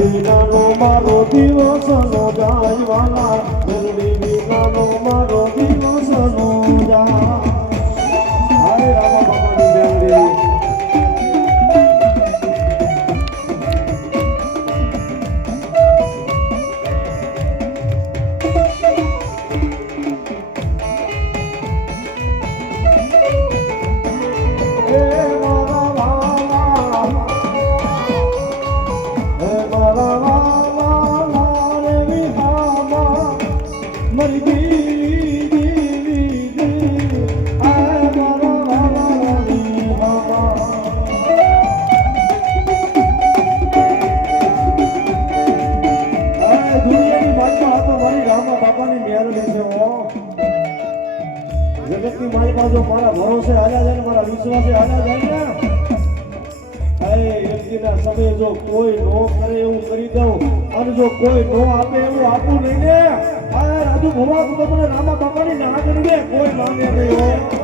વિનાનો મારો દિવસ નો જાય વાલા મેલડી વિનાનો મારો દિવસ નો જાય હરે રામા બાપાની મેલડી જગતની મારી પાસે મારા ભરોસે હાલ્યા જાય ને મારા વિશ્વાસે હાલ્યા જાય ને વ્યક્તિના સમયે જો કોઈ નો કરે એવું કરી દઉં અને જો કોઈ નો આપે એવું આપું નહીં ને રાજુ ભવા તો મને રામા બાપાની ના કરી દે કોઈ માને નહીં હોય